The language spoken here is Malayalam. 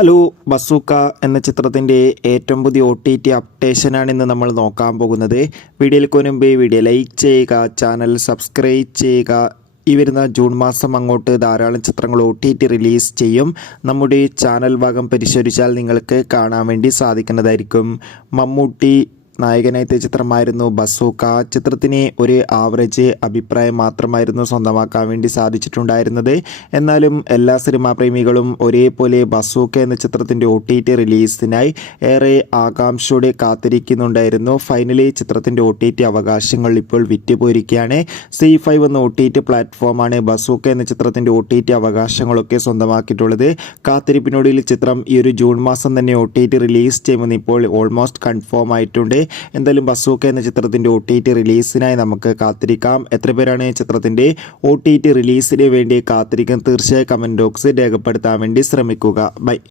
ഹലോ ബസൂക്ക എന്ന ചിത്രത്തിൻ്റെ ഏറ്റവും പുതിയ OTT അപ്ഡേഷനാണ് ഇന്ന് നമ്മൾ നോക്കാൻ പോകുന്നത്. വീഡിയോയിൽ മുൻപ് വീഡിയോ ലൈക്ക് ചെയ്യുക, ചാനൽ സബ്സ്ക്രൈബ് ചെയ്യുക. ഈ വരുന്ന ജൂൺ മാസം അങ്ങോട്ട് ധാരാളം ചിത്രങ്ങൾ OTT റിലീസ് ചെയ്യും. നമ്മുടെ ചാനൽ ഭാഗം പരിശോധിച്ചാൽ നിങ്ങൾക്ക് കാണാൻ വേണ്ടി സാധിക്കുന്നതായിരിക്കും. മമ്മൂട്ടി നായകനായ ചിത്രമായിരുന്നു ബസൂക്ക. ചിത്രത്തിന് ഒരു ആവറേജ് അഭിപ്രായം മാത്രമായിരുന്നു സ്വന്തമാക്കാൻ വേണ്ടി സാധിച്ചിട്ടുണ്ടായിരുന്നത്. എന്നാലും എല്ലാ സിനിമാ പ്രേമികളും ഒരേപോലെ ബസൂക്ക എന്ന ചിത്രത്തിൻ്റെ OTT റിലീസിനായി ഏറെ ആകാംക്ഷയോടെ കാത്തിരിക്കുന്നുണ്ടായിരുന്നു. ഫൈനലി ചിത്രത്തിൻ്റെ OTT അവകാശങ്ങൾ ഇപ്പോൾ വിറ്റുപോയിരിക്കുകയാണ്. C5 എന്ന OTT പ്ലാറ്റ്ഫോമാണ് ബസൂക്ക എന്ന ചിത്രത്തിൻ്റെ OTT അവകാശങ്ങളൊക്കെ സ്വന്തമാക്കിയിട്ടുള്ളത്. കാത്തിരിപ്പിനൊടുവിൽ ചിത്രം ഈ ഒരു ജൂൺ മാസം തന്നെ OTT റിലീസ് ചെയ്യുമെന്ന് ഇപ്പോൾ ഓൾമോസ്റ്റ് കൺഫേം ആയിട്ടുണ്ട്. എന്തായാലും ബസൂക്ക എന്ന ചിത്രത്തിൻ്റെ OTT റിലീസിനായി നമുക്ക് കാത്തിരിക്കാം. എത്ര പേരാണ് ചിത്രത്തിൻ്റെ OTT റിലീസിന് വേണ്ടി കാത്തിരിക്കാൻ തീർച്ചയായും കമൻറ്റ് ബോക്സിൽ രേഖപ്പെടുത്താൻ വേണ്ടി ശ്രമിക്കുക. ബൈ.